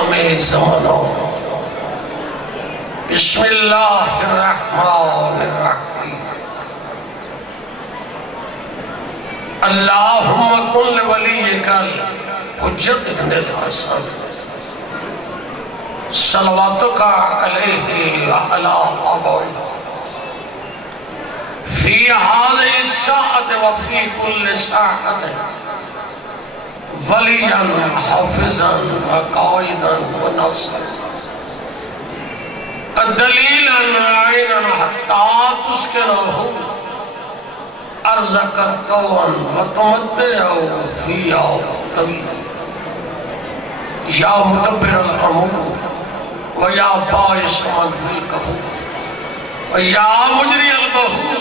امام زمانہ بسم اللہ الرحمن الرحیم اللہم کن لولیک الحجت ابن الحسن صلواتک علیہ وعلا آبائہ فی هذه الساعة وفی کل ساعة ولیا حافظا وقائدا ونصرا دلیلا عینا حتی تسکنہ ارزق قوان وتمتعوا فیہا طویلا یا مدبر الامور ویا باعث من فی القبور ویا مجری البہور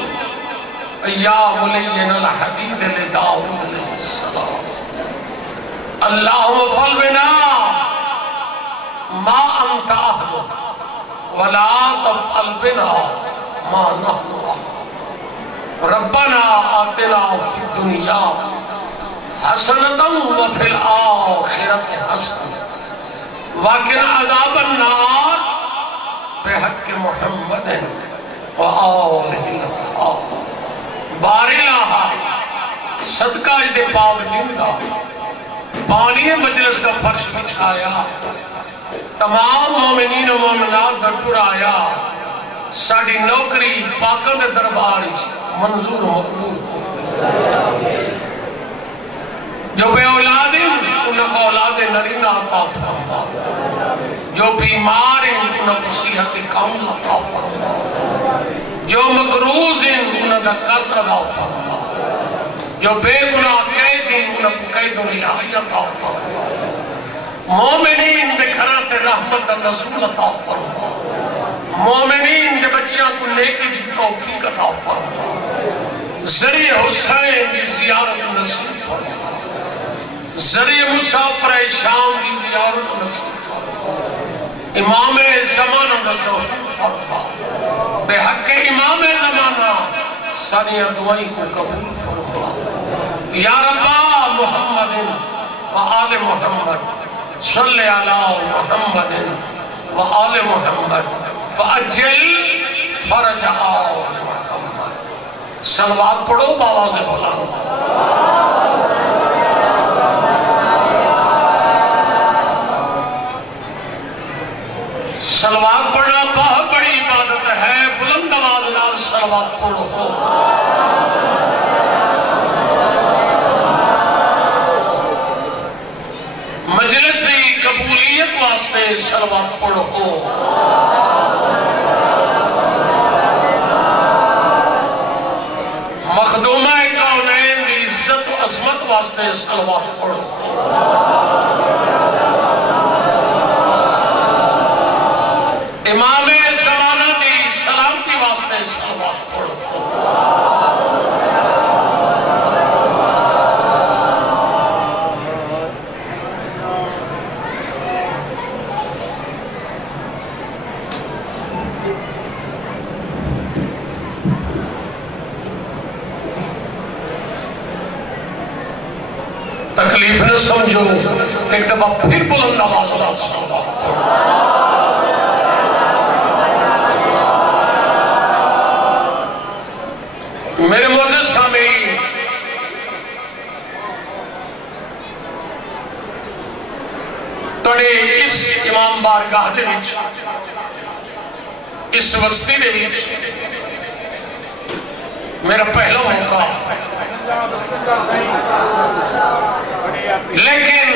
ویا ملین الحدید لداود علیہ السلام اللہم فل بنا ما انت اہلہ ولا تفعل بنا ما نحن اہلہ ربنا آتنا فی الدنیا حسنتا وفی الآخرت حسنتا وقنا عذاب النار بحق محمد وآلہ الرحاب باری لاہا صدقہ اجدے پاک دیندہ پانی مجلس کا فرش بچھایا تمام مومنین و مومنات در ٹرایا ساڑی نوکری پاکن دربار منظور و مقبول جو بے اولاد انہوں کو اولاد نرینہ عطا فرما جو بیمار انہوں کو صحت کامل عطا فرما جو مقروض انہوں کا قرض عطا فرما جو بے گناہ قید انہوں کو قید و رہائی عطا فرما مومنین دے گھرات رحمت نزول عطا فرما مومنین دے بچوں کو نیکی دی توفیق عطا فرما ذریعہ حسین دی زیارت نصیب فرما ذریعہ مسافر شام دی زیارت نصیب فرما امام زمانہ دا ظہور فرما بے حق امام زمانہ ساری دعائی کو قبول فرما یا ربا محمد و آل محمد صلی علی محمد و آل محمد فاجل فرج آل محمد صلوات پڑھو بآواز بلند صلوات پڑھنا بہت بڑی عبادت ہے بلند آواز نال صلوات پڑھو مجلس دی قبولیت واسطے صلوات پڑھو مخدومہ کونین دی عزت و عظمت واسطے صلوات پڑھو امام زمانہ دی سلامتی واسطے صلوات پڑھو تکلیف نہ سمجھو ایک دفعہ پھر بلند آواز اللہ صلوات میرے معزز سامعین توڑے اس امام بارگاہ دے وچ اس وسطی دے وچ میرا پہلا موقع لیکن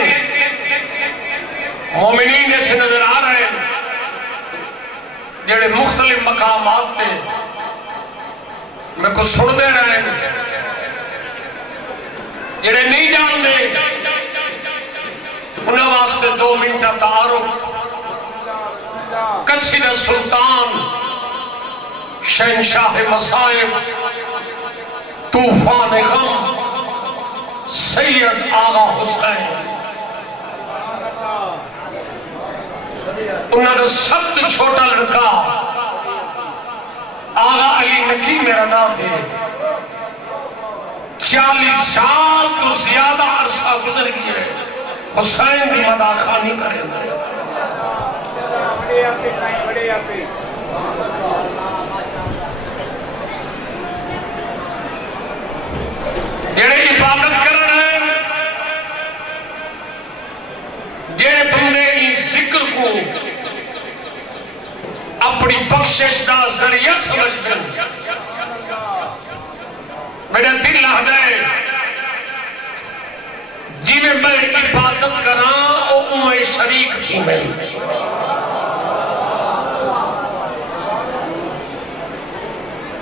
مومنین جیسے نظر آ رہے ہیں جڑے مختلف مقامات تے میں کو سن دے رہے ہیں جڑے نہیں جان دے انہاں واسطے 2 منٹا تعارف کچھی دا سلطان شہنشاہ مصائب طوفان غم سید آغا حسین انہوں نے سب سے چھوٹا لڑکا آغا علی نکی میرا نام ہے 40 سال تو زیادہ عرصہ گزر گیا ہے حسین بھی مداخانی کرے جڑے عبادت کرنا ہے، جڑے بندے اس ذکر کو اپنی بخشش دا ذریعہ سمجھ دیں، میرا دل آدھا ہے جی میں عبادت کراں او امہ شریک تھی میں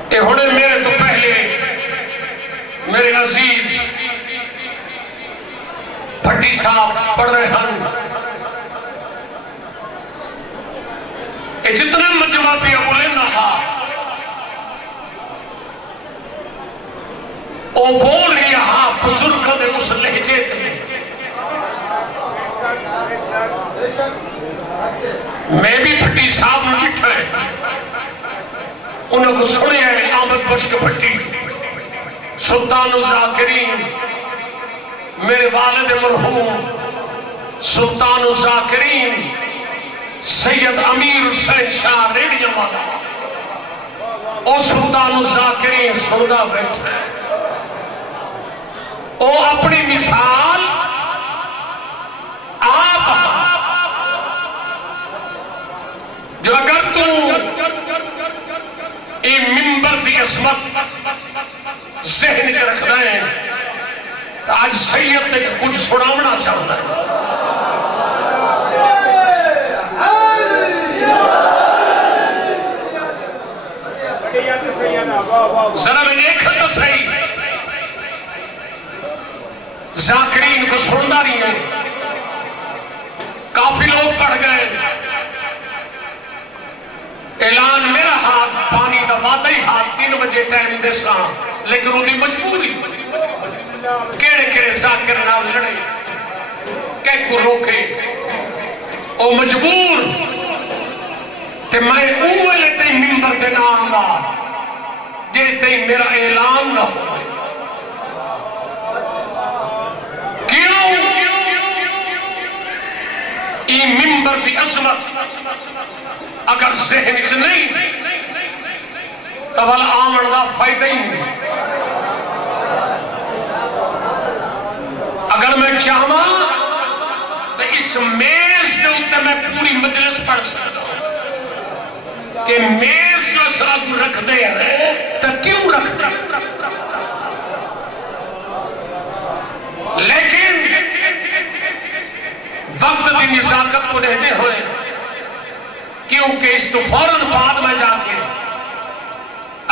تے ہونے میرے تو پہلے میرے عزیز بھٹی صاحب پڑھ رہے ہیں کہ جتنا مجمع پہ بولے نہا او بول رہی ہاں بزرگوں نے اس لہجے تھے میں بھی بھٹی صاحب میں بیٹھا ہے انہوں کو سنے ہیں آمد بشک بھٹی سلطان الزاکرین میرے والد مرحوم سلطان الزاکرین سید امیر حسین شاہ ریڈیم والا او سلطان الزاکرین سنگا بیٹھا ہے او اپنی مثال آپ جو اگر تو یہ منبر دی عصمت ذہن چ رکھ رہے ہیں تو آج سید نے کچھ سناونا چاہتا ہے ذرا میں دیکھا تو صحیح ذاکرین کو سندا نہیں ہے کافی لوگ پڑھ گئے اعلان میرا ہاتھ پانی دا وعدہ ہی ہاتھ 3 بجے ٹائم دے سا لیکن وہ دی مجبوری کیڑے کیڑے ذاکر نال لڑے کہہ کو روکے او مجبور تے میں اولے تے منبر دے نام دا جے تے میرا اعلان نہ ہو کیوں ای منبر دی عظمت اگر ذہن چ نہیں تو والا آمن دا فائدہ ہی نہیں اگر میں چاہوں تو اس میز دے اوپر میں پوری مجلس پڑھ سکتا ہوں کہ میز جو سرات رکھ دے ہیں تو کیوں رکھ دے لیکن وقت دی نزاکت کو رہنے ہوئے کیونکہ اس تو فوراً بعد میں جا کے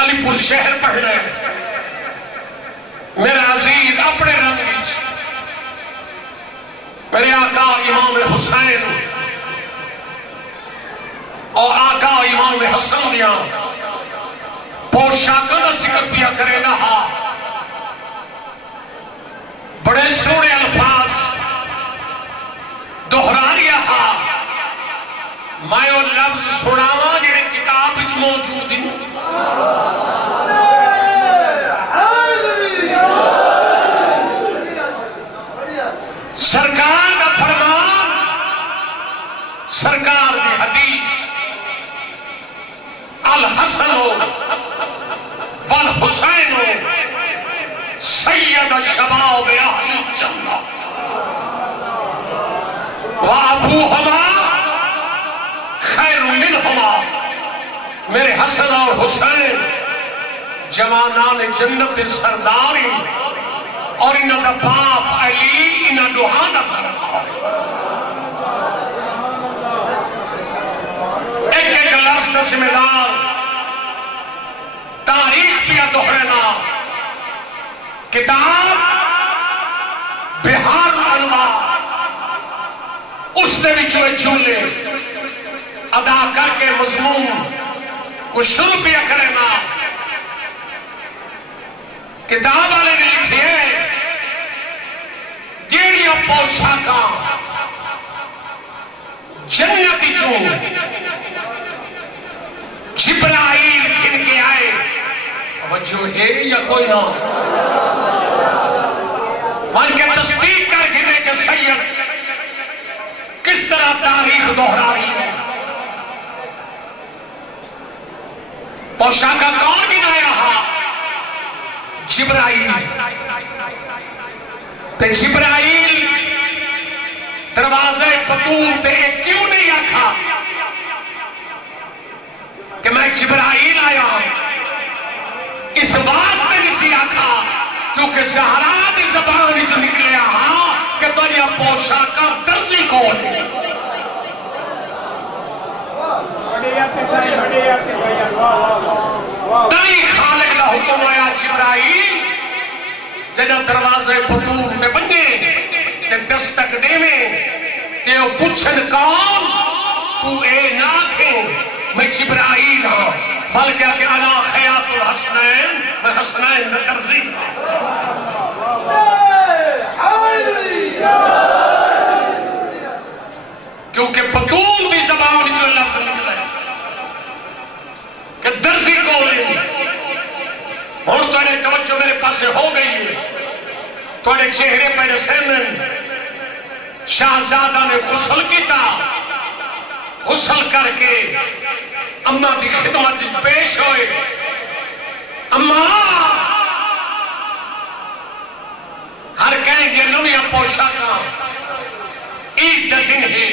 علی پور شہر پڑھ رہے میرے عزیز اپنے رنگ میرے آقا امام حسین اور آقا امام حسن دیا پوشاکوں کا ذکر پیا کرے گا بڑے سونے الفاظ دہرا لیا میں وہ لفظ سناوا جڑے کتاب وچ موجود ہیں سرکار کا فرمان سرکار کی حدیث الحسن والحسین سید شباب اہل الجنہ وابوہما خیر منہما میرے حسن اور حسین جوانان جنت سرداری اور انہوں کا باپ علی انہوں دوہاں کا سردار ایک ایک لفظ کا ذمہ دار تاریخ پیا دہرنا کتاب بہار الانوار اس نے بھی جملے ادا کر کے مضمون کو شروع پیا کرنا کتاب والے نے لکھے جیڑیاں پوشاکاں جنتی چون جبرائیل کھن کے آئے توجہ ہے یا کوئی نہ من کے تصدیق کر کے دے کہ سید کس طرح تاریخ دہرا رہی ہے پوشاکہ کون بنایا ہا؟ جبرائیل. تے جبرائیل دروازے بطول تے ایک کیوں نہیں آکھا کہ میں جبرائیل آیا ہوں؟ اس واسطے نہیں آکھا کیونکہ زہرا دی زبان جو نکلے ہاں کہ تو یہ پوشاکہ درزی کون ہے. تائی خالق کا حکم آیا جبرائیل جنہ دروازے بطور تے بنے تے دستک دے میں تے وہ پوچھن کام تو اے نہ کھیں میں جبرائیل ہوں بلکہ کہ انا خیاط الحسنین میں حسنین میں ترزی کیونکہ بطول دی زبان جو لفظ نکلے کہ درزی کولے اور توڑے توجہ میرے پاس ہو گئی ہے توڑے چہرے پر سینن شاہزادہ نے غسل کیتا غسل کر کے اماں دی خدمت پیش ہوئے. اماں ہر کہیں گے نویاں پوشاکاں عید دا دن ہے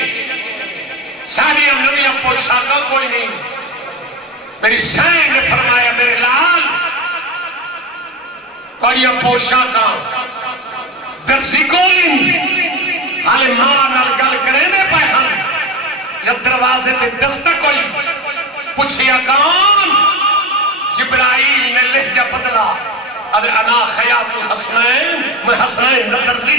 ساڑیاں نویاں پوشاکاں کوئی نہیں. میری سائن نے فرمایا میرے لال کوئی پوشاکاں درزی کوئی حالے ماں نال گل کرینے پائے ہم یا دروازے تے دستک ہوئی پوچھیا کون؟ جبرائیل نے لہجہ بدلا ارے انا خیاط الحسنین میں حسنین نہ درزی.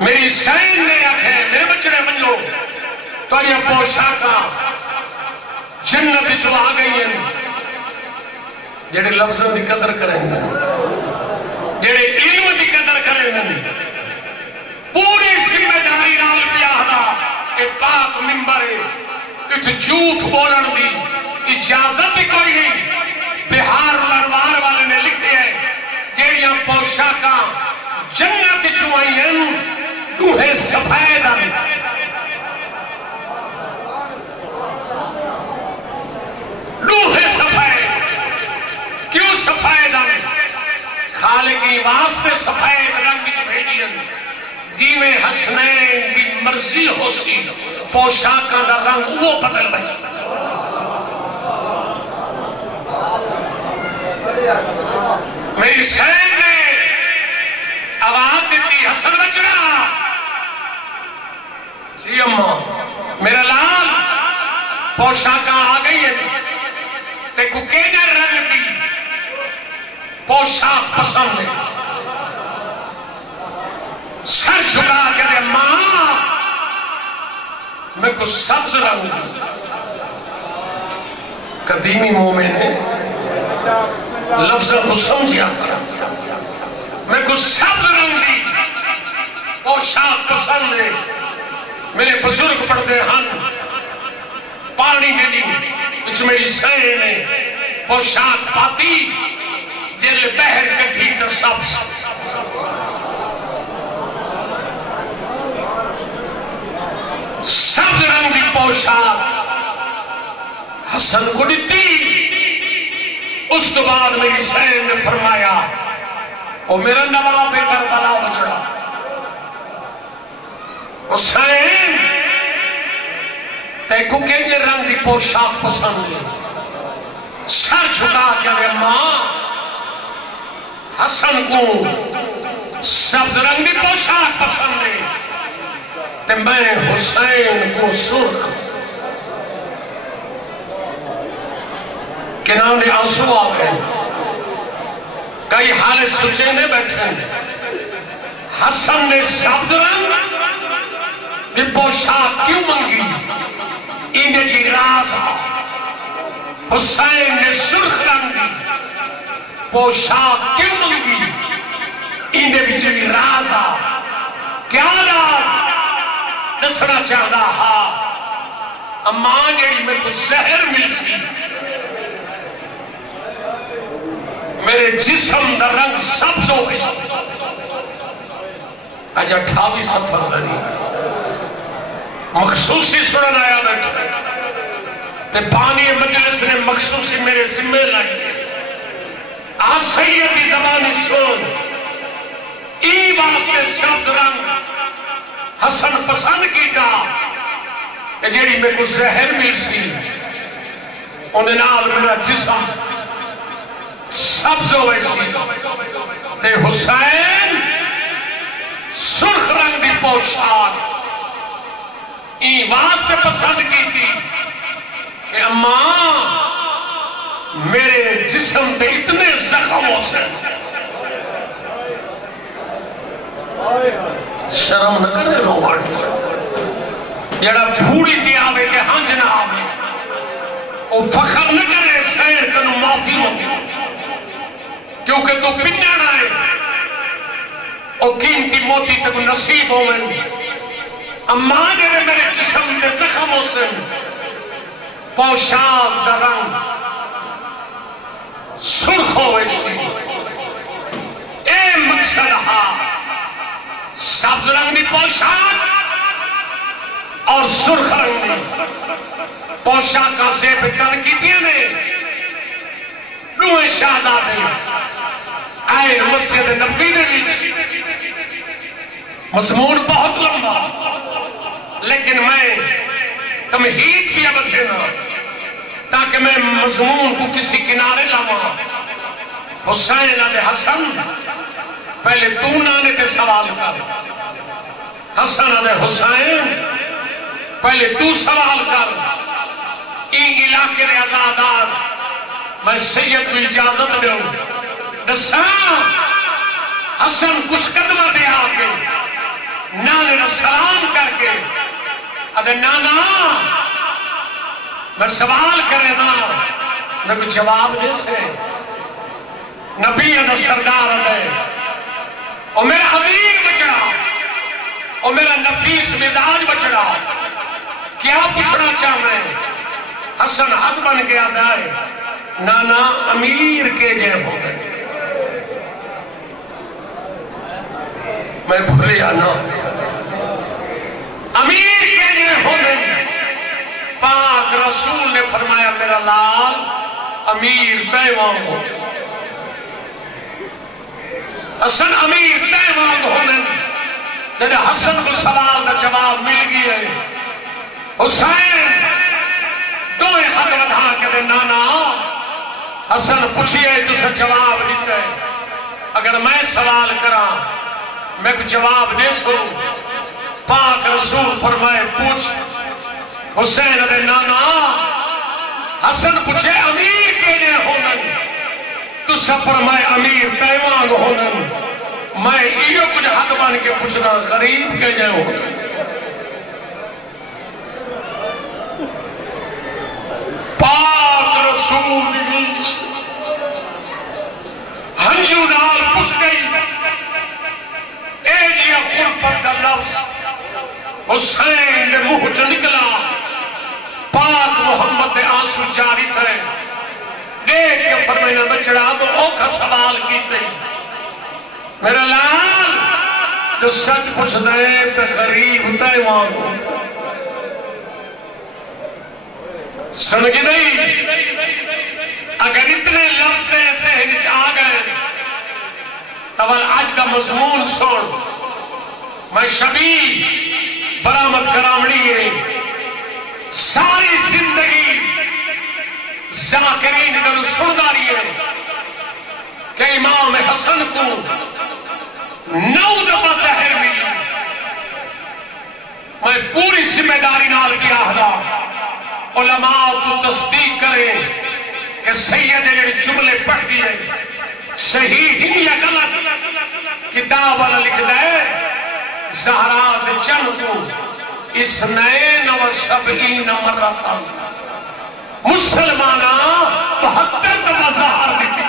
میری سائن نے آکھے میرے بچڑے منلو تو یہ پوشاکاں جنت جو آ گئی ہیں جڑے لفظوں دی قدر کریں گے جڑے علم دی قدر کریں گے پوری ذمہ داری نال پیاہدا اے پاک منبر ہے ات جھوٹ بولن دی اجازت بھی کوئی نہیں. بہار الانوار والے نے لکھے ہے جڑیاں پوشاکاں جنت جو آئی ہیں دوہے سفید ہیں. لوہے سفید کیوں سفید ہیں؟ خالق کی واسطے سفید رنگ جو بھیجی ہیں دی میں حسنین بھی مرضی ہو سی پوشاکاں دا رنگ وہ بدل بھائی. میری سین نے آواز دیتی حسن بچڑا جی اماں میرا لال پوشاکاں آ گئی ہیں تے کو کینے رنگ دی پوشاک پسند ہے. سر جھکا کے دے ماں میں کو سبز رنگ دی قدیمی مومن ہے لفظ کو سمجھیا میں کو سبز رنگ دی پوشاک پسند ہے. میرے بزرگ پڑھتے ہن پانی ملی اچھ میری سین نے پوشاک پاتی دل بہر کٹھی تا سبز. سبز رنگ دی پوشاک حسن کو دیتی. اس تو بعد میری سین نے فرمایا او میرا نواب کربلا بچڑا حسین تے کو کیجے رنگ دی پوشاک پسند ہے. سر چھٹا کیا دے ماں حسن کو سبز رنگ دی پوشاک پسند ہے تے میں حسین کو سرخ. کنام نے آنسو آ گئے کئی حالے سچے نے بیٹھے. حسن نے سبز رنگ دی پوشاک کیوں منگی انہیں کی راز. حسین نے سرخ رنگ دی پوشاک کیوں منگی انہیں بھی چلی راز. کیا راز دسنا چاہتا ہاں اماں جیڑی میں کو زہر مل سی میرے جسم دا رنگ سبز ہو گئی. آج 28 سفر دنی مخصوصی سنن آیا بیٹھے تے بانی مجلس نے مخصوصی میرے ذمہ لائی آج سید کی زبانی سن ای واسطے سبز رنگ حسن پسند کیتا جیڑی میں کو زہر مل سی انہیں نال میرا جسم سبز ہوئے سی تے حسین سرخ رنگ دی پوشاک ای واسطے پسند کی تھی کہ اماں میرے جسم سے اتنے زخم ہو سے شرم نہ کرے روڑ جڑا بھوڑی کی آوے کہ ہنج نہ آوے او فخر نہ کرے سیر کنو معافی ہوگی کیونکہ تو پنڈانا ہے او قیمتی موتی تک نصیب ہوئے اماں جڑے میرے جسم سے زخم ہو سے پوشاک دا رنگ سرخ ہوئے سی اے مقصد ہا سبز رنگ دی پوشاک اور سرخ رنگ دی پوشاک کا سے بکر کی دینے روح شہدادے آئے مسجد نبی نے بھی مضمون بہت لمبا لیکن میں تمہید بھی اب دینا تاکہ میں مضمون کو کسی کنارے لاؤں حسین علیہ حسن پہلے تو نانے تے سوال کر حسن علیہ حسین پہلے تو سوال کر این علاقے دے آزادار میں سید کو اجازت دوں دساں حسن کچھ قدمہ دے آکے نانے نے سلام کر کے ادھے نانا میں سوال کرے نا میں کوئی جواب دے سے نبی ہے سردار ہے اور میرا امیر بچڑا اور میرا نفیس مزاج بچڑا کیا پوچھنا چاہ میں حسن حد بن گیا دائے نانا امیر کے جے ہو گئے میں بھولیا نا امیر کے جے ہو گئے پاک رسول نے فرمایا میرا لال امیر تیوان ہو گئے حسن امیر تیوان ہونے جنہیں حسن کو سوال کا جواب مل گیا ہے حسین دوئے حد ودھا کے دے نانا حسن پوچھئے تو سے جواب دیتا ہے اگر میں سوال کرا میں کو جواب دے سو پاک رسول فرمائے پوچھ حسین دے نانا حسن پوچھے امیر کے لئے ہونن تو سب فرمائے امیر تیوان ہونن میں ایو کچھ حق بان کے پوچھنا غریب کے لئے ہونن پاک رسول دیویچ ہنجو نال پس گئی اے جیا خرپت دا لفظ حسین نے منہ چ نکلا پاک محمد نے آنسو جاری کرے دیکھ کے فرمائنا بچڑا تو اوکھا سوال کیتے میرا لال جو سچ پوچھ دے تو غریب تیوان ہو سنگی نہیں اگر اتنے لفظ دے سے ہنچ آ گئے تو آج کا مضمون سن میں شبی برامت کرامڑی ہے ساری زندگی ذاکرین کا سنداری ہے کہ امام حسن کو 9 دفعہ زہر ملی میں پوری ذمہ داری نال بھی آہدا علماء تو تصدیق کرے کہ سید نے جملے پڑھ دیئے صحیح ہی یا غلط کتاب والا لکھ دے زہرات چند کو اسنین و سبعین مرتاں مسلمانہ 72 دفعہ زہر دیتی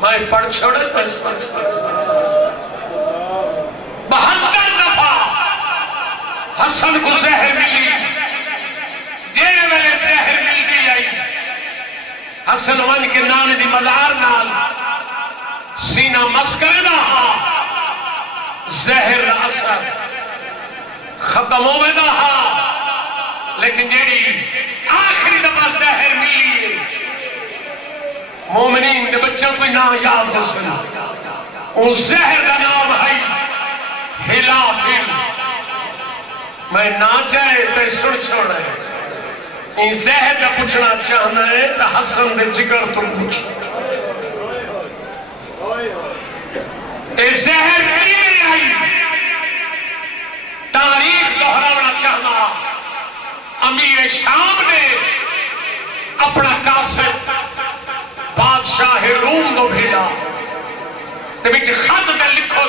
میں پڑھ چھوڑے 72 دفعہ حسن کو زہر ملی دینے والے زہر مل دی آئی حسن ون کے نان دی مزار نال سینہ مسکر رہا زہر اثر ختم ہو میں رہا لیکن جیڑی آخری دفعہ زہر ملی ہے مومنین دے بچوں کوئی نام یاد ہو سن ان زہر دا نام ہے ہلاہل میں نہ چاہے تے سن چھوڑا ہے ان زہر دا پوچھنا چاہنا ہے تو حسن دے جگر تو پوچھ اے زہر کی میں آئی تاریخ دہرانا چاہنا امیر شام نے اپنا قاصد بادشاہ روم کو بھیجا تے بچ خط دے لکھو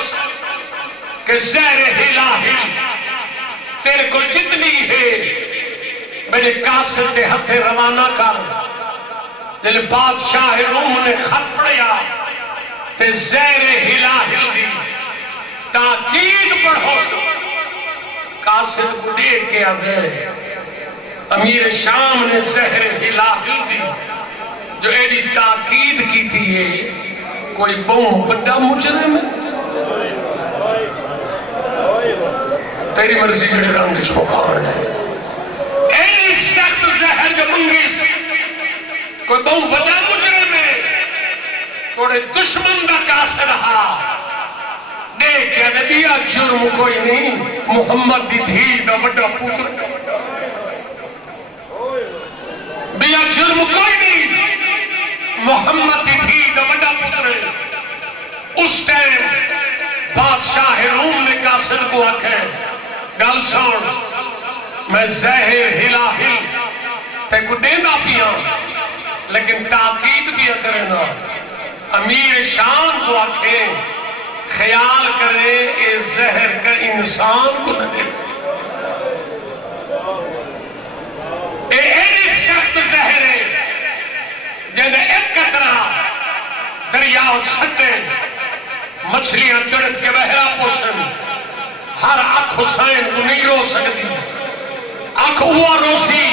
کہ زہر ہلاہل تیرے کو جتنی ہے میرے قاصد دے ہتھے روانہ کر جلے بادشاہ روم نے خط پڑھیا تے زہر ہلاہل دی تاکید پڑھو قاصد کو دیکھ کے آگئے امیر شام نے زہر ہلاہل دی جو ایڈی تاکید کی تھی ہے کوئی بہت بڑا مجرم ہے تیری مرضی جڑے رنگ چوکان ہے ایڈی سخت زہر جو منگیس کوئی بہت بڑا مجرم ہے توڑے دشمن دا قاصد رہا دیکھ کے نبیہ جرم کوئی نہیں محمد دی دھی دا بڑا پوتر بیا جرم کوئی نہیں محمد دی دھی دا بڑا پوتر اس ٹائم بادشاہ روم نے قاصد کو آکھے گل سن میں زہر ہلاہل تے کو دینا پیا لیکن تاکید بھی کرنا امیر شام کو آکھے خیال کرے اے زہر کا انسان کو نہ دے اے ایڈی سخت زہر ہے جنہیں ایک قطرہ دریاؤ سکتے مچھلیاں تڑت کے بہرا پوشن ہر آنکھ حسین کو نہیں رو سکتی آنکھ ہوا روسی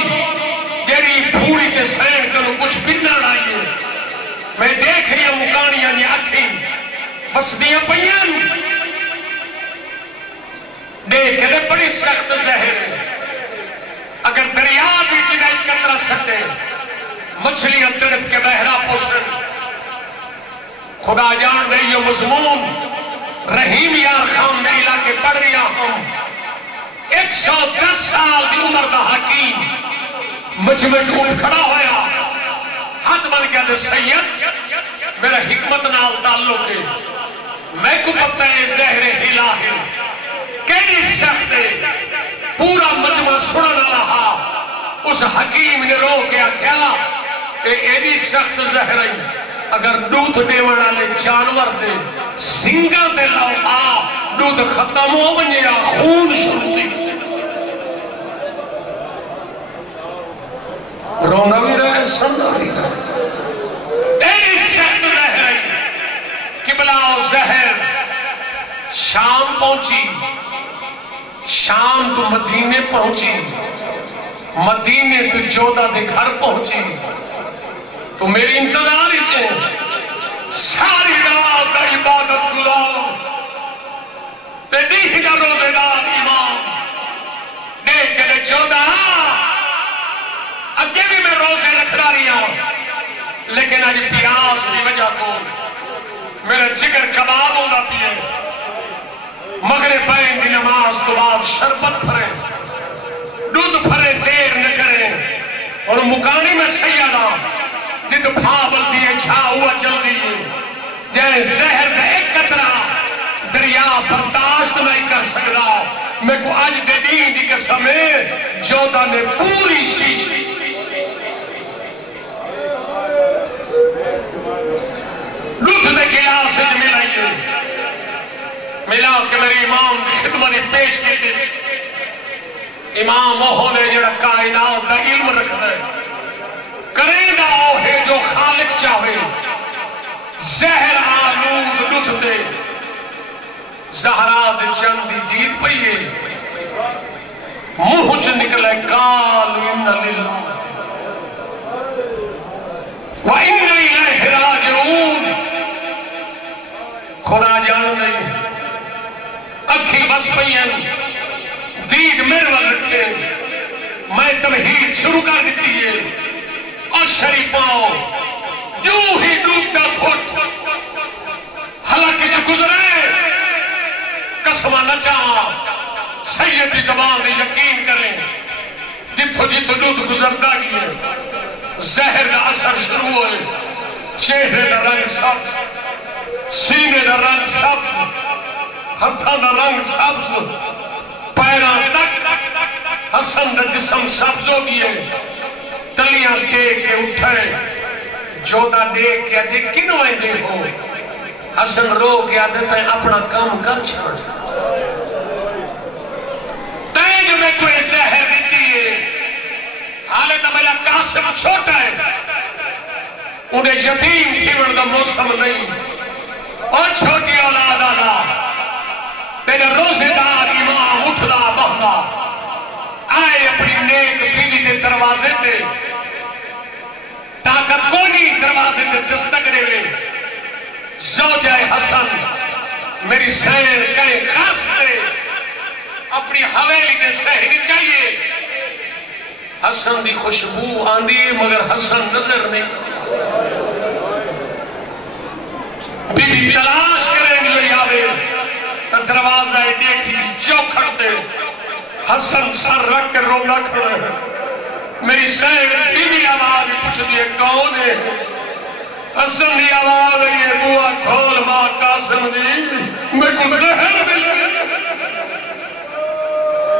جیڑی بھوڑی تے سین کنو کچھ بنا رائیے میں دیکھ رہی ہوں مکانیاں نے آنکھیں فسدیاں پہیاں دیکھ دے بڑی سخت زہر اگر دریا بھی جنہیں قطرہ سکتے مچھلیاں تڑپ کے بہرا پوشن خدا جان رہی ہو مضمون رحیم یار خان میں علاقے پڑھ رہا ہوں 110 سال دی عمر دا حکیم مجھ اٹھ کھڑا ہویا ہاتھ بن گیا دے سید میرا حکمت نال تعلق ہے میں کو پتہ ہے زہر ہلاہل کیڑی سخت ہے پورا مجمع سننا رہا اس حکیم نے رو کے آکھیا ایڈی سخت زہر ہے اگر دودھ دے والے جانور دے سنگا دے لاؤ دودھ ختم ہو بنیا خون شروع تھی رونا بھی رہے سننا بھی رہے ایڈی سخت زہر ہے قبلہ و زہر شام پہنچی شام تو مدینے پہنچی مدینے تو جودہ دے گھر پہنچی تو میری انتظار ہی چھے ساری رات عبادت گلاب تے دیکھ دا روزے دار امام دیکھ کے دے چودہ اگے بھی میں روزے رکھنا رہی ہوں لیکن آج پیاس کی وجہ تو میرا جگر کباب ہونا پیے مغرب پائیں کی نماز تو بعد شربت پھرے دودھ پھرے دیر نہ کریں اور مکانی میں سیادہ جت بھابل دیئے چھا ہوا چل دیئے جائے زہر میں ایک قطرہ دریا برداشت نہیں کر سکتا میں کو آج دے دین دی قسم ہے جودہ نے پوری شیشی لطھ دے گلاس سے ملائیے ملا کہ میری امام دی خدمت پیش کی تھی امام وہ نے جڑا کائنات دا علم رکھ دے کرے گا ہے جو خالق چاہے زہر آلود لطھ دے زہرا دے چندی دید پئیے منہ چ نکلے قالوا ان للہ وَإِنَّ إِلَيْهِ رَاجِعُونَ خدا جانو نہیں اکھی بس پئیے دید میرے وقت رکھے میں تمہید شروع کر دیتی ہے اور شریفاؤں یوں ہی ڈوبتا کھوٹ حلقے جو گزرے قسمہ نہ چاہاں سیدی زبان میں یقین کریں جتھو جتھو دودھ گزردہ گئے زہر کا اثر شروع ہوئے چہرے کا رنگ سبز سینے کا رنگ سبز ہتھاں کا رنگ سبز پیران تک حسن کا جسم سبز ہو گئے تلیاں دیکھ کے اٹھے جودا دیکھ کے آدھے کنو ایندے ہو حسن رو کے آدھے میں اپنا کام کر چھوڑ تین جو میں کوئی زہر دیتی ہے حالے تو میرا قاسم چھوٹا ہے انہیں یتیم کھیون کا موسم نہیں اور چھوٹی اولاد آنا میرے روزے دار امام اٹھنا بہنا آئے اپنی نیک بیوی کے دروازے پہ طاقت کو نہیں دروازے پہ دستگرے میں زوجہ حسن میری سیر کہے خاص لے اپنی حویلی میں سہری چاہیے حسن دی خوشبو آندھی مگر حسن نظر نہیں بی بی تلاش کریں گے یاوے دروازہ دیکھی دی چوکھڑ دے حسن سر رکھ کے رونا کھڑا ہے میری سیر بی بی آواز پوچھ دیئے کون ہے حسن دی آواز ہے یہ بوا کھول ماں قاسم جی میں کو زہر ملے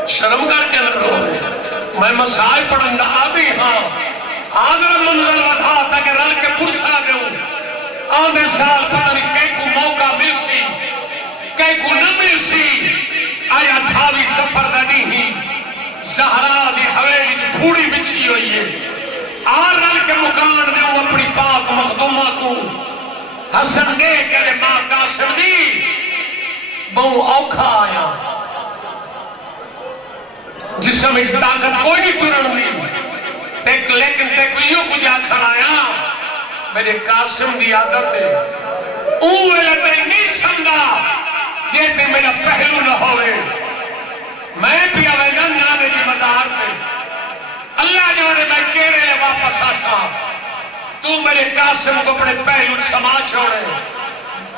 شرم کر کے نہ روئے میں مسائل پڑھنا آدھی ہاں آدھر منزل وٹھا تاکہ رل کے پرسا دوں آدھے سال پتہ نہیں کئی کو موقع مل سی کئی کو نہ مل سی آیا دھاوی سفر دنی ہی زہرا دی حویلی جو پھوڑی بچھی ہوئی ہے آر رل کے مکان دے وہ اپنی پاک مخدومہ کو حسن دے کہ ماں قاسم دی بہو اوکھا آیا جسم اس طاقت کوئی نہیں ترن لی لیکن تیکویوں کو جا کھڑ آیا میرے قاسم دی عادت ہے اوہ لتے نہیں سمدھا جیتے میرا پہلو نہ ہوئے میں بھی آوے گا نانے کی مزار پہ اللہ جانے میں کیرے لے واپس آسا تو میرے قاسم کو اپنے پہلو سما چھوڑے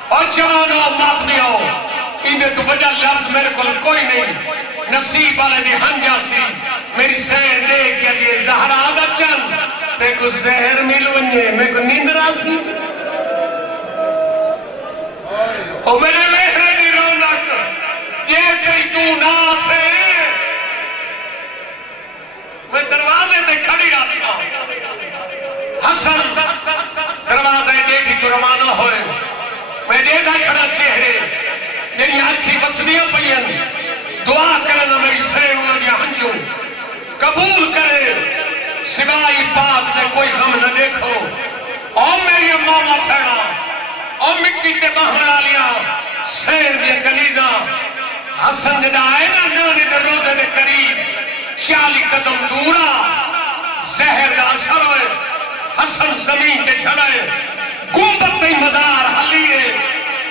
اور جوانوں ماپنیوں انہیں تو وجہ لفظ میرے کو کوئی نہیں نصیب والے نے ہنجا سی میری سیر دیکھ کے لیے زہرا آدھا چند تے کو زہر مل ونجے میں کو نیندرا سی او میرے مہرے دی رونق یہ کئی تو ناس ہے میں دروازے میں کھڑی رہا حسن دروازے دیکھی تو روانہ ہوئے میں دیکھا کھڑا چہرے یعنی اکھی بسنیاں پئین دعا کرنا میری سین انہوں نے ہنجوں قبول کرے سوائی پاک میں کوئی غم نہ دیکھو اور میری امامہ پھیڑا اور مٹی کے بہنا لیا سین دے کنیزہ حسن دے آئے نا نانے دے روزے دے قریب 40 قدم دورا زہر دا اثر ہوئے حسن زمین کے چھڑے گنبت تے مزار حلیے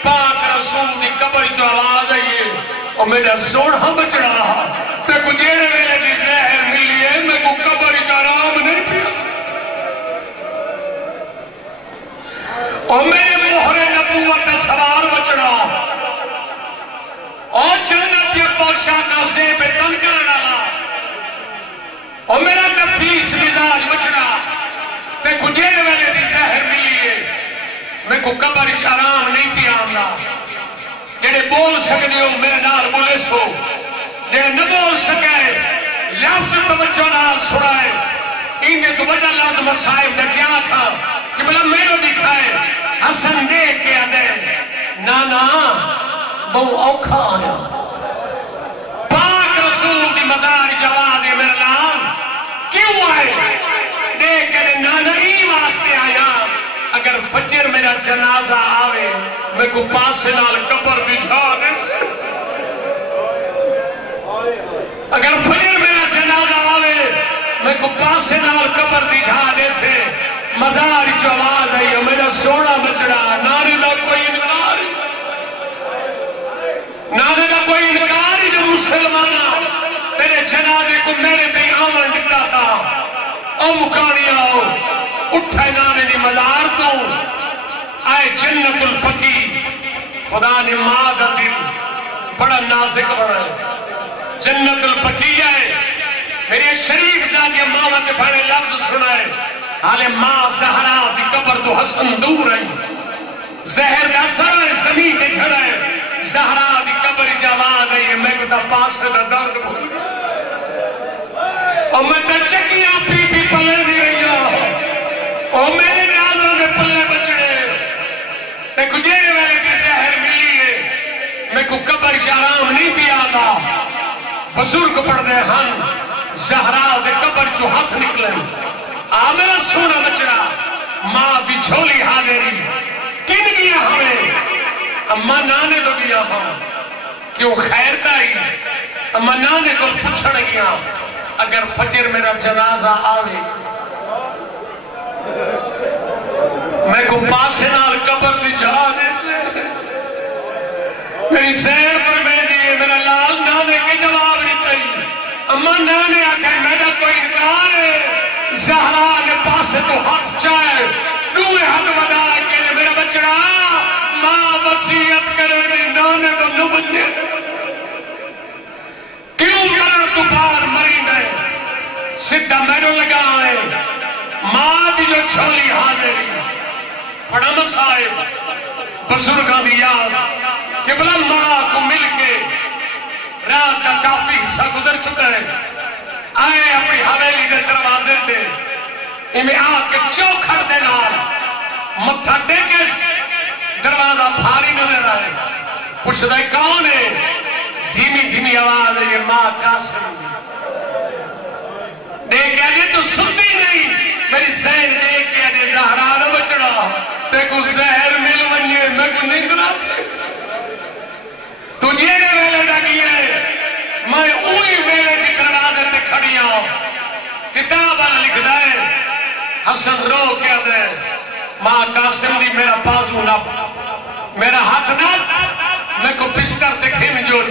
پاک رسول دی قبر جو آواز آئیے اور میرا سوڑا بچ رہا تے کو دیرے ویلے دی زہر ملی ہے میں کو قبر جو آرام نہیں پیا اور میرے مہر نبوت سوار بچ رہا اور جنت کے پوشا کا زیب تن کر ڈالا اور میرا نفیس مزاج بچ رہا تے کو دیرے ویلے دی زہر ملی ہے میں کو قبر جو آرام نہیں پیا جنہیں بول سکتے ہو میرے نال بولے سو جنہیں نہ بول سکے لفظ توجہ نال سنائے انہیں تو وجہ لفظ مصائب نے کیا تھا کہ بلا میرے دکھائے حسن دیکھ کے آدھے نانا بہو اوکھا آیا پاک رسول دی مزار جواب ہے میرا نام کیوں آئے دیکھ کے نانا ہی واسطے آیا اگر فجر میرا جنازہ آوے میں کو پاسے نال قبر بجھا دے سے اگر فجر میرا جنازہ آوے میں کو پاسے نال قبر بجھا دے سے مزار جو آواز ہے میرا سونا بچڑا نانے دا کوئی انکار نانے دا کوئی انکار جو مسلمانہ تیرے جنازے کو میرے پہ آمن دکھتا تھا او مکانی آؤ اٹھے نانے دی مزار تو آئے جنت الفقی خدا نے ماں کا دل بڑا نازک بنا جنت الفقی ہے میرے شریف جاگے ماں کے بڑے لفظ سنائے حالے ماں زہرا دی قبر تو حسن دور ہے زہر دا سرائے زمین کے جھڑائے زہرا دی قبر جوان ہے میں کتا پاس دا درد بھول اور میں تا چکیاں پی پی پلے دی رہی اور میرے نازوں میں پلے بچڑے میں کو جیرے والے کی زہر ملی ہے میں کو قبر شارام نہیں پی آتا بزرگ پڑھ دے ہن زہرا دے قبر جو ہاتھ نکلے میرا سونا بچڑا ماں بھی جھولی حاضری کن گیا ہمیں اماں نانے تو گیا ہم کیوں خیر دائی اماں نانے کو پوچھڑ گیا اگر فجر میرا جنازہ آوے میں کو پاسے نال قبر دی جانے سے میری سیر پر میں دیئے میرا لال نانے کے جواب نہیں تئی اماں نانے آکے میرا کوئی انکار ہے زہرا نے پاسے تو ہاتھ چاہے دوئے ہاتھ ودا کے میرا بچڑا ماں وصیت کرے بھی نانے کو نو بنجے کیوں مرا تو بار مری گئے سدھا میرو لگا ہے ماں دی جو چھولی حاضری بڑا مسائب بزرگاں دی یاد کہ بلا ماں کو مل کے رات کا کافی حصہ گزر چکا ہے آئے اپنی حویلی دے دروازے دے انہیں آکے چوکھڑ دے نال متھا ٹیکے دروازہ بھاری نظر آئے پوچھ دے کون ہے دھیمی دھیمی آواز ہے یہ ماں قاسم دیکھ آدھے تو سنتی نہیں میری سین دیکھ آدھے زہرا نہ بچڑا دیکھو زہر مل منیے میں کو ننگنا سے تو جیرے ویلے دا کیے میں اوہی ویلے کی دروازے تے کھڑی آؤں کتاب والا لکھ دائے حسن رو کیا دے ماں قاسم دی میرا بازو نہ میرا ہاتھ نہ میں کو بستر سے کھیم جوڑ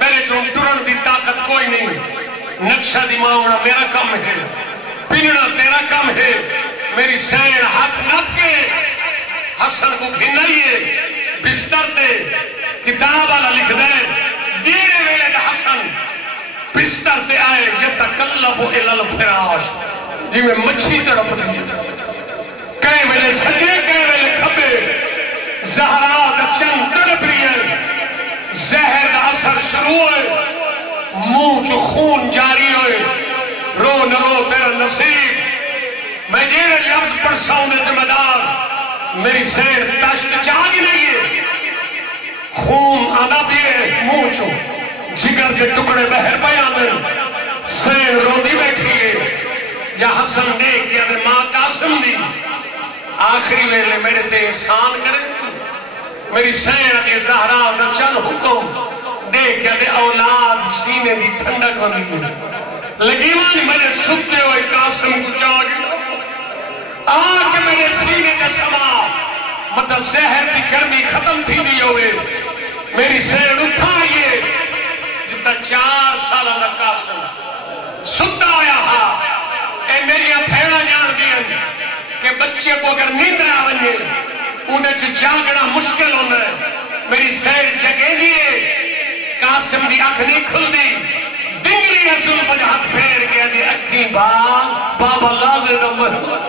میرے چون ٹرن دی طاقت کوئی نہیں نقشہ دی ماؤنا میرا کم ہے پننا تیرا کم ہے میری سین ہاتھ نہ کے حسن کو کھنائیے بستر دے کتاب والا لکھ دے دیرے ویلے دا حسن بستر سے آئے یتکلبو الالفراش جی میں مچھی تڑپ دی کئے ویلے سجے کئے ویلے کھبے زہرا دا چند تڑپ رہی زہر دا اثر شروع ہوئے منہ چو خون جاری ہوئے رو نہ رو تیرا نصیب میں یہ لفظ پرساؤں نے ذمہ دار میری سیر تشت چاہی نہیں ہے خون آدھا دیئے منہ چو جگر کے ٹکڑے بہر بیان سیر رو دی بیٹھی ہے یا حسن دیکھ یا ماں قاسم دی آخری ویلے میرے تے احسان کرے میری سیر کے زہرا نہ چل حکم دیکھ یا دے اولاد سینے دی ٹھنڈک ہوئی لگی مانی میرے سکتے ہوئے قاسم کو چاہیے آج میرے سینے کا سما مطلب زہر دی گرمی ختم تھی دی ہوئے میری سیر اٹھائیے جتا 4 سالہ دا قاسم ستا ہویا ہاں اے میری پھیڑا جان دیا کہ بچے کو اگر نیند نہ بنے انہیں جو جاگنا مشکل ہونا ہے میری سیر جگہ دیئے قاسم دی آنکھ نہیں کھل دی دنگلی حضور بجھ ہاتھ پھیر گیا دی اکھی بابا لازے دا مہمان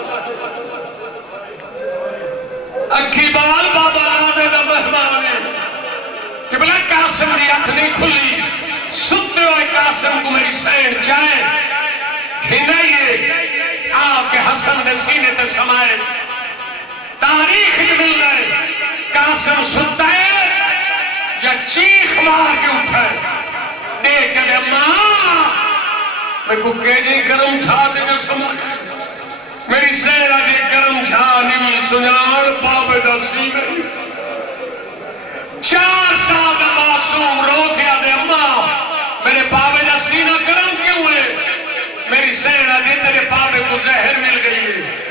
اکھی بابا لازے دا مہمان کہ بلا قاسم دی آنکھ نہیں کھلی ستے ہوئے قاسم کو میری سیر جائے کھنائیے آپ کے حسن دے سینے تے سمائے تاریخ ہی مل رہے قاسم ستا ہے یا چیخ مار کے اٹھائے دیکھ دے ماں میں کو کہنے گرم چھا دے جو سمجھے میری سیرہ دے گرم چھا نیوی سنیار بابے دا سینے 4 سال دا معصوم رو کیا دے اماں میرے بابے دا سینہ گرم کیوں ہے میری سیرہ دے تیرے بابے کو زہر مل گئی ہے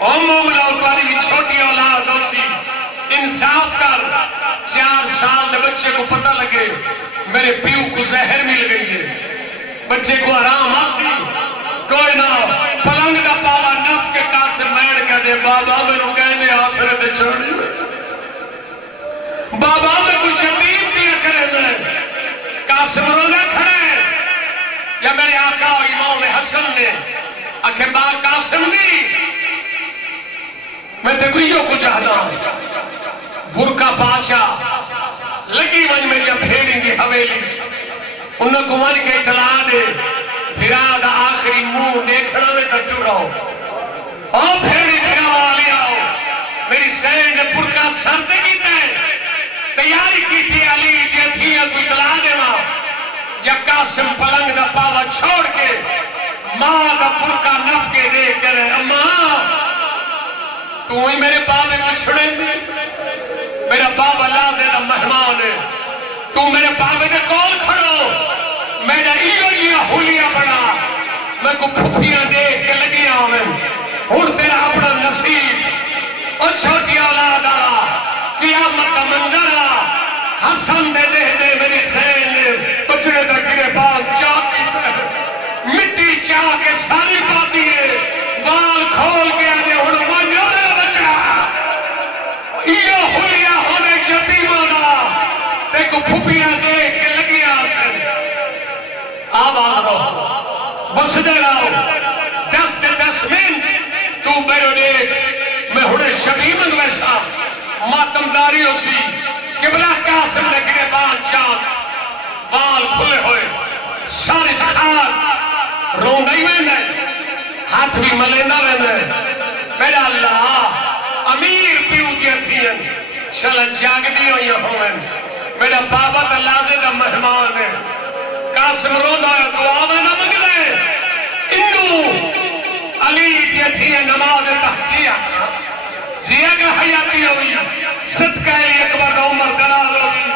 مومنہ اتواری بھی چھوٹی اولاد ہوسی انصاف کر 4 سال دے بچے کو پتہ لگے میرے پیو کو زہر مل گئی ہے بچے کو آرام آسی کوئی نہ پلنگ دا پاوا نپ کے قاسم مین کہہ دے بابا میں رو کہنے آسرے دے چھوڑی بابا میں کوئی یتیم دیا کرے دے قاسم رونے کھڑے یا میرے آقا و امام حسن نے آخر با قاسم نہیں میں تے کوئی کو جانا برکا پاچا لگی ون میری پھیریں گے حویلی انہوں کو ون کے اطلاع دے پھرا دا آخری منہ دیکھنا میں کٹو رہو اور پھیڑی پھرا والی آؤ میری سین نے برکا سرتے کی تے تیاری کی تھی علی کے تھیا کو اطلاع دے ماں یا قاسم پلنگ دا پاوا چھوڑ کے ماں دا برکا نپ کے دے کے رہے اماں تو ہی میرے بابے کو چھڑے میرا بابا لازے دا مہمان ہے تو میرے بابے دے کول کھڑو میرا ایو ہولیا بڑا میں کو پھپیاں دیکھ کے لگی آمین اور تیرا اپنا نصیب اور چھوٹی اولاد آلا قیامت کا منظرہ حسن دے میری سین نے بچڑے دا گرے بال چاکی پر مٹی چاہ کے ساری پاتی ہے وال کھول کے آنے ہونا مانیو میرا بچڑا ایو ہولیا ہونے یتیمانا تے کو پھپیاں دیکھ کے لگی آسن آباد رہو وسدے رہو 10 منٹ تو میرے دیکھ میں ہونے شبی منگ ویسا ماتمداری ہو سی قبلہ قاسم نے گرے بال چاند وال کھلے ہوئے ساری خار رو نہیں ویندے ہاتھ بھی ملیندہ ویندے میرا اللہ امیر پیو دیا تھین شلہ جاگ دی ہوئی ہوئن میرا بابا تا لازے دا مہمان ہے قاسم رو دا دعا میں نہ مگ دے انہوں علی دیا تھین نماز تحجیہ جی اگر حیاتی ہوئی صدقہ علی اکبر دا عمر دلال ہوئی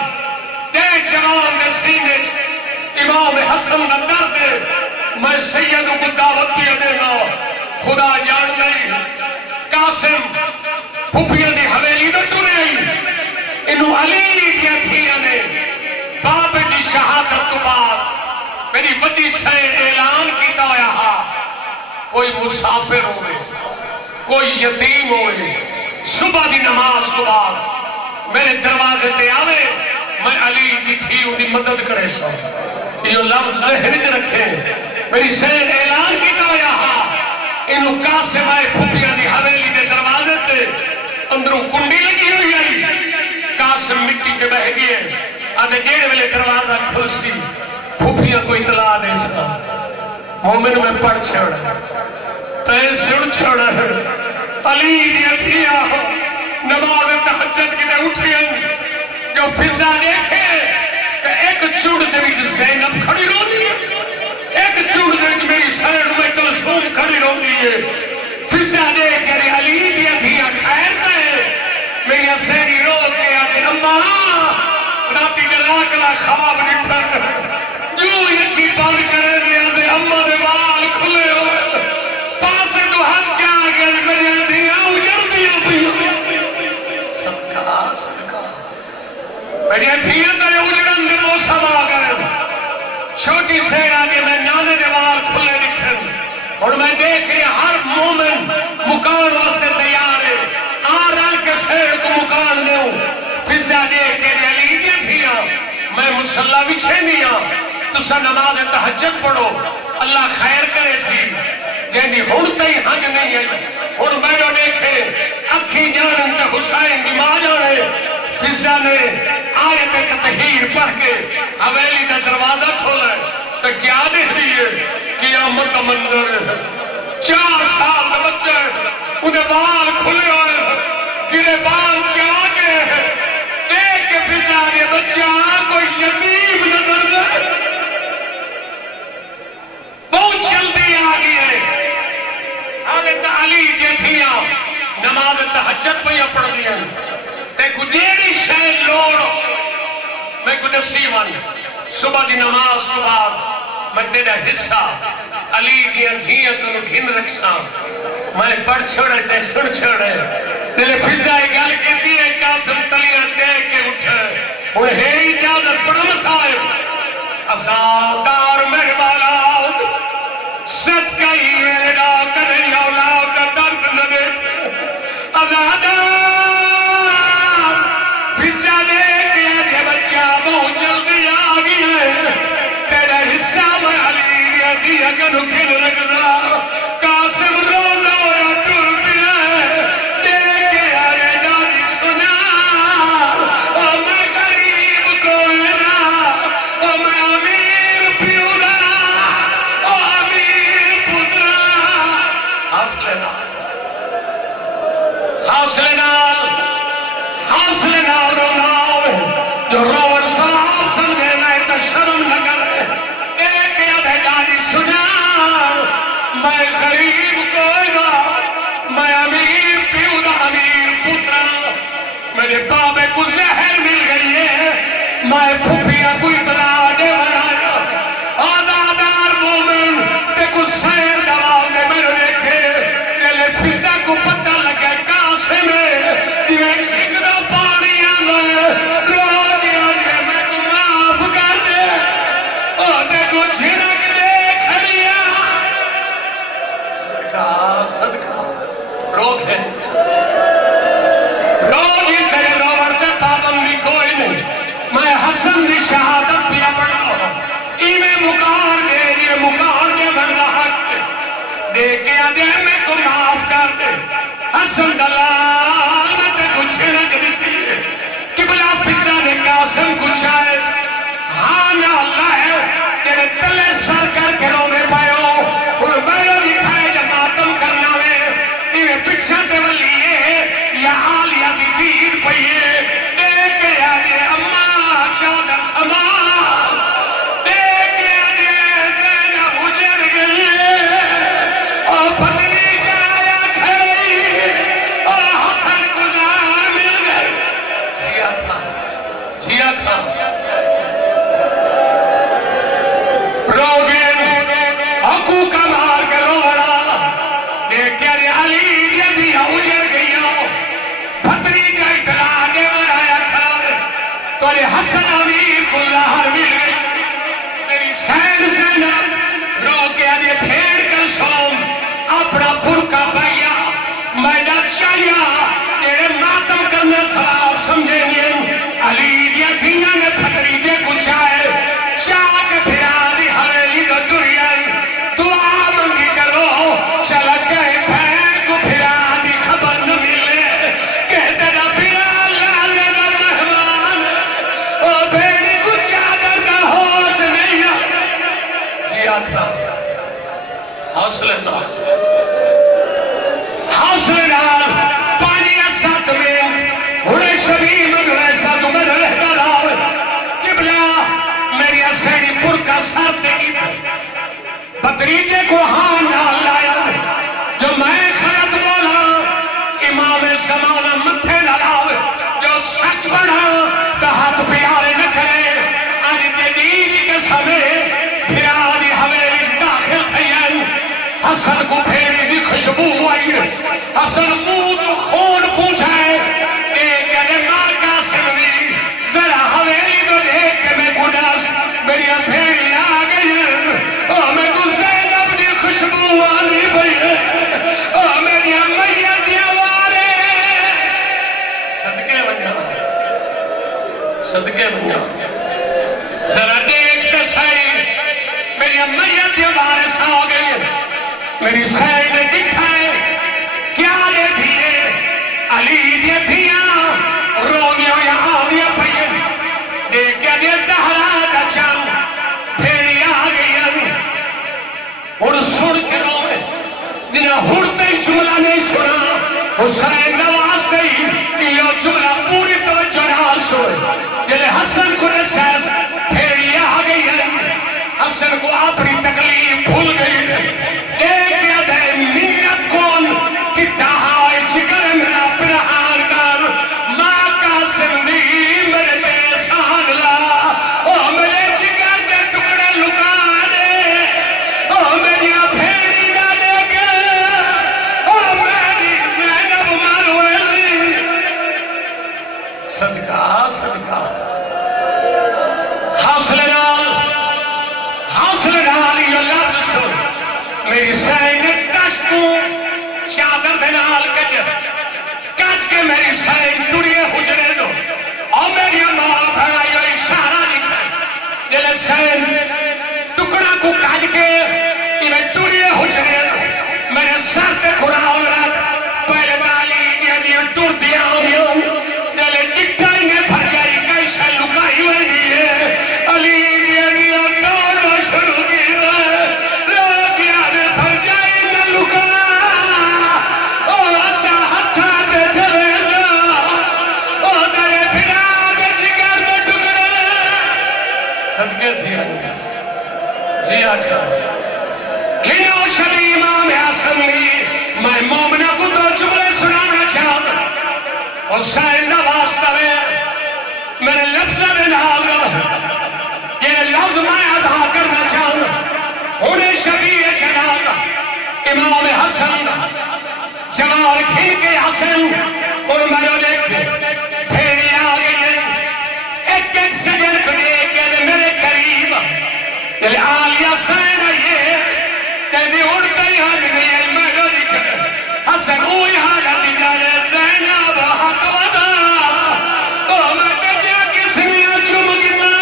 دے جوان دے سینے امام حسن دا درد میں سیدوں کو دعوت بھی دینا خدا جان نہیں قاسم پھپیاں دی حویلی میں ٹرے انہوں علی دیا تھیا نے باب دی شہادت تو بعد میری وڈی سے اعلان کیتا ہویا کوئی مسافر ہوئے کوئی یتیم ہوئے صبح دی نماز تو بعد میرے دروازے تے آوے میں علی دی تھی دی مدد کرے سا یہ لفظ ذہن چ رکھے میری سین اعلان کیتا ہویا انہوں قاسم آئے پھپیاں دی حویلی دے دروازے تے اندروں کنڈی لگی ہوئی آئی قاسم مٹی کے بہ گئے آدھے ڈیڑھ ویلے دروازہ کھل سی پھپیاں کو اطلاع دے سا مومن میں پڑھ چھوڑا تے سن چھوڑا علی دیا تھیا نماز تہجد کی دے اٹھیں جو فضا دیکھے کہ ایک چوڑ دے وچ زینب کھڑی روندی ہے ایک چوڑ دے وچ میری سرڑ میں کلثوم کھڑی روندی ہے فضا دیکھ کے علی دیا تھیا خیر دے میری سینی رو کے آدھے اماں راتی ڈرا کلا خواب نٹھن جو یکی بند کرے دے آدھے اماں دے بال کھلے ہوئے پاسے تو ہاتھ جا گئے میری دیا اجر دیا بھی صدقہ صدقہ میری دیا تو اجرن دے موسم آ گئے چھوٹی سیر آگے میں نانے دے بال کھلے نٹھن اور میں دیکھ رہے ہر مومن مکان وستے تیار ہے آرال کے سیر کو مکان دے ہوں فضا دیکھ کے علی دیا تھیا میں مسلح بچھے نہیں تو سا نماز تہجد پڑھو اللہ خیر کرے سی جیدی ہونتا ہی حج نہیں ہے ہون بیڈو دیکھے اکھی جانن تے حسین کی ماں جانے فضا نے آیت تطہیر پڑھ کے حویلی کا دروازہ کھولا تو کیا دیکھ رہی ہے قیامت کا منظر ہے 4 سال کا بچہ انہیں بال کھلے ہوئے گرے بال چاہ کے دیکھ کے فضا نے بچہ کوئی یتیم نظر دے بہت جلدی آگئی ہے حالت علی دیکھیا نماز تہجد پہ پڑھ دیا تے کو دیری شے لوڑ میں کو نصیب آنی صبح دی نماز کے بعد میں تیرا حصہ علی دی انہیاں تو گھن رکھسا میں پڑھ چھوڑے تے سن چھوڑے دلے فضائی گل کے دیئے قاسم تلیاں دیکھ کے اٹھے انہیں اجازت پڑھ مسائب ازادار میرے والا دی اگن کھل رکھدا قاسم رونا یا ٹر پیا دیکھ آرے دادی سنا میں غریب کوئی نہ میں امیر پیونا امیر پترا حاصلے نال رونا جو روڑ سلام سمجھے تو شرم نہ کرے ایک ادھے دادی سنا میں غریب کوئی نہ میں امیر پیو دا امیر پترا میرے بابے کو زہر مل گئی ہے میں پھوپیا کو اطلاع دے بنایا آزادار مومن تے کو سیر دلاؤ دے میں دیکھے دلے فضا کو پتہ لگے کاسے میں دیوے چکنا پانی آنا جھڑک دے کھڑیا صدقہ روک ہے روک ہی تیرے روڑتے پابندی کوئی نہیں میں حسن دی شہادت پیا پڑھا ایمیں مکار دے یہ مکار دے بندہ حق دے کے آدھے میں کو معاف کر دے حسن دلال میں تے کو جھڑک دیتی ہے قبلہ فضا نے قاسم کچھ آئے ہاں نہ اللہ ہے تیرے تلے سر کر کے رونے پائے ہو اور بیرو دکھائے جب ماتم کرنا میں ایویں پچھا تے ولیے یا آلیہ دی دیر پئیے دیکھ آدھے اممہ چادر سمال دیکھ آدھے دینا اجڑ گئی اور پتنی جایا کھڑی اور حسن گزار مل گئی جیا تھا روگین حقوق کا مار کے روڑا دیکھتے ہیں علی جدیہ اجڑ گیا پھتری جائے دلانے بڑھایا کھار توڑے حسن امیر کو لاہر مل گئی میری سین زینب روکے آدھے پھیر کر سوم اپنا پرکا پایا میڈا چاہیا تیرے ماتم کرنے سواب سمجھیں گے علی جدیہ نے پھتری جے کچھ آئے چاہ کے پھرا دی حویلی دو دورین دعا منگی کرو چلا گئے پھیر کو پھرا دی خبر نہ ملے کہتے نہ پھرا لالے نہ مہمان او بیڑی کو چادر کا ہوش نہیں جی آتنا حوصلے نال پانی اسات میں ہوڑے شبی مگرے ساتھ میں رہتا لاؤ قبلہ میری اسیری پر کا سر دیکھی بطریجے کو ہاں نال لایا جو میں خلط بولا امام زمانہ متھے لڑاؤ جو سچ بڑھا تو ہاتھ پیارے نہ کرے آنی تے دیدی کے سمیں پھر آنی حویلی داخل تھئین حسن کو پھیری دی خوشبو آئی حسن مود خون پوچھائے ایک یعنی ماں کا سروی ذرا حویلی دو دیکھ کے میں گناس میری پھیری آ گئی اور میں کو زینب دی خوشبو آنی بھئی اور میری امیہ دیوارے صدقے بنیا ذرا دیکھ تے سائی میری امیہ دیوارے سا ہو گئی میری سائی نے دکھائے کیا دے دیئے علی دے دیا رومیو یہاں دیا پہیے دیکھے دے زہرہ کا چاند پھیری آ گئی اور سن کے رومے جنہا ہڑتے جملہ نہیں سنا حسین نواز نہیں یہ جملہ پوری توجہ نہ سوئے جنہے حسن کو نسیس پھیری آ گئی حسن کو اپنی تکلیف بھول گئی دیکھے دے منت کون کتا ہائے جگر میرا پرہان کر ماں کا سندی میرے بے سان لا او میرے جگر دے ٹکڑے لکا دے او میری پھیری نہ دے گے او میری زینب مرویلی صدقہ حوصلے نال یہ لفظ سن میری سین دشتو چادر دنال کج کے میری سین ٹوڑیے حجرے دو اور میری ماں بھڑائی اشارہ دکھائے جلے سین ٹکڑا کو کج کے سر تے قرآن رکھ پہلے دالی دیا دیا ٹور دیا ہوں دلے ڈکائی نے بھر جائی کئی شاہ لکائی ہوئی دیئے علی دیا دیا دوڑ شروع کی لوگ یادے بھر جائی نہ لکا او ایسا ہتھا دے چلے جا او درے پھرا دے جگر دے ٹکڑے صدقے تھی جی آکھا کھنو شبی امام حسن لی میں مومنہ کو دو جملے سنانا چاہتا حسین دا واسطہ میں میرے لفظہ میں نال رہا یہ لفظ میں ادا کرنا چاہتا انہیں شبی جلال امام حسن جمال کھن کے حسن اور میں دیکھے پھیری آگئی ایک ایک سجر کو دیکھے میرے قریب دل آلیہ سینہ یہ تیمی اڑتا ہی حال نہیں ہے میں جو دیکھے حسن اوہی حالت جانے زینب حق ودا او میں تجھے کس میں چم گنا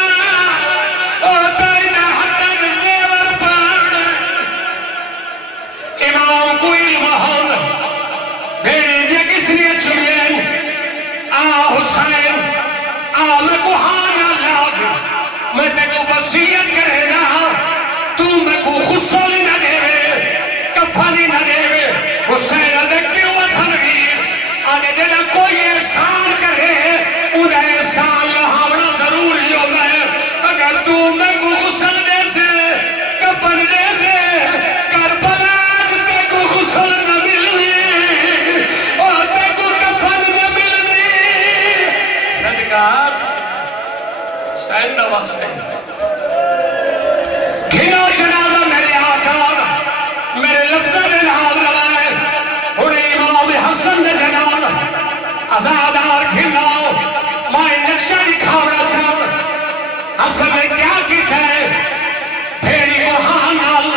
او تینا حتن زیور پاڑ امام کو علم ہم بھیڑی دیا کس نے چمین حسین میں کو ہانا لاغ میں تے کو وسیعت کرے نا تو میں کو خسولی نہ دے وے کفانی نہ دے وے حسین دیکھتے ہوا سنگیر آنے دینا کوئی احسان کرے انہیں احسان لہاونا ضروری ہوگا ہے اگر تو میں کو غسل دے سے کفن دے سے کربلا تے کو غسل نہ ملنی اور تے کو کفن نہ ملنی صدقات حسین نواستے گھنو جنازہ میرے آقا میرے لفظہ میں نال روائے انہیں امام حسن نے جناب ازادار گھنو مائے نقشہ دکھاونا چاہتا حسن نے کیا کیتا ہے پھیری کو ہاں نال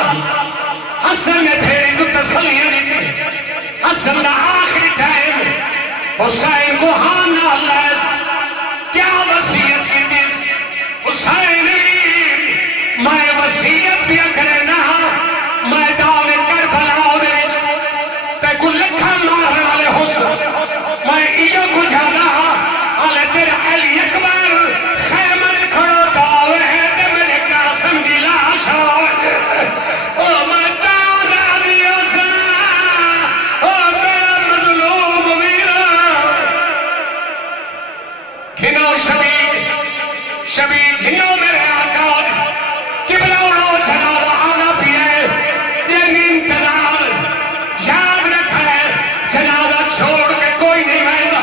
حسن نے پھیری کو تسلیہ نہیں حسن نے آخری ٹائم حسین کو ہاں نال کیا وسیعت کی دیس حسین میں وسیعت بھی کرے نا میدان کربلا میں تے کو لکھا مارن والے حسن میں ایو کو جانا آلے تیرا علی اکبر خیمن کھڑو داوے ہے تے میرے قاسم کی لاش آوے او میں دارا دیا سا او میرا مظلوم میرا گھنو شبی گھنو میرے آقا قبلہ اڑو جنازہ آنا پیئے یہ انتظار یاد رکھے جنازہ چھوڑ کے کوئی نہیں رہنا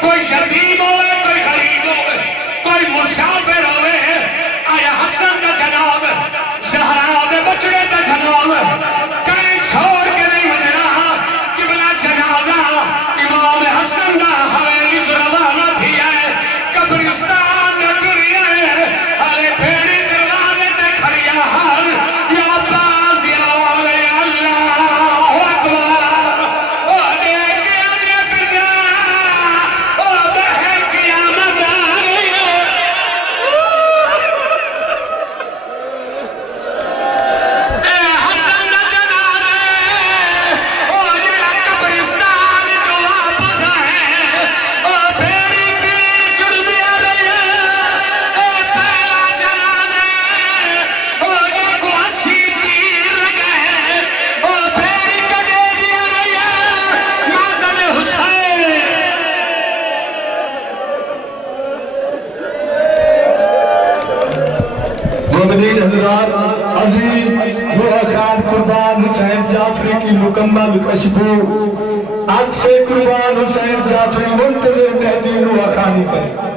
کوئی یتیم ہوئے کوئی غریب ہوئے کوئی مسافر ہوئے آیا حسن کا جناب زہرا دے بچڑے کا جناب کہیں چھوڑ کے نہیں مجرا قبلہ جنازہ امام حسن کا حویلی جو روانہ بھی ہے قبرستان میں دنیا ہے ہلے پھیڑی دروازے تے کھڑیا حال یا باز دیا والے اللہ اکبر او دیکھیا دے پجا او بہر قیامت آ رہی ہے اے حسن دا جنازہ او جڑا قبرستان جو واپس ہے او پھیڑی پیر جڑ دیا رہی ہے اے پہلا جنازہ او جو کو اچھی تیر لگے او پھیڑی کدے دیا رہی ہے مادر حسین مومنین حضرات عظیم روح خان قربان حسین جعفری کی مکمل کشبو آج سے قربان حسین جعفری منتظر مہدی روح خانی کریں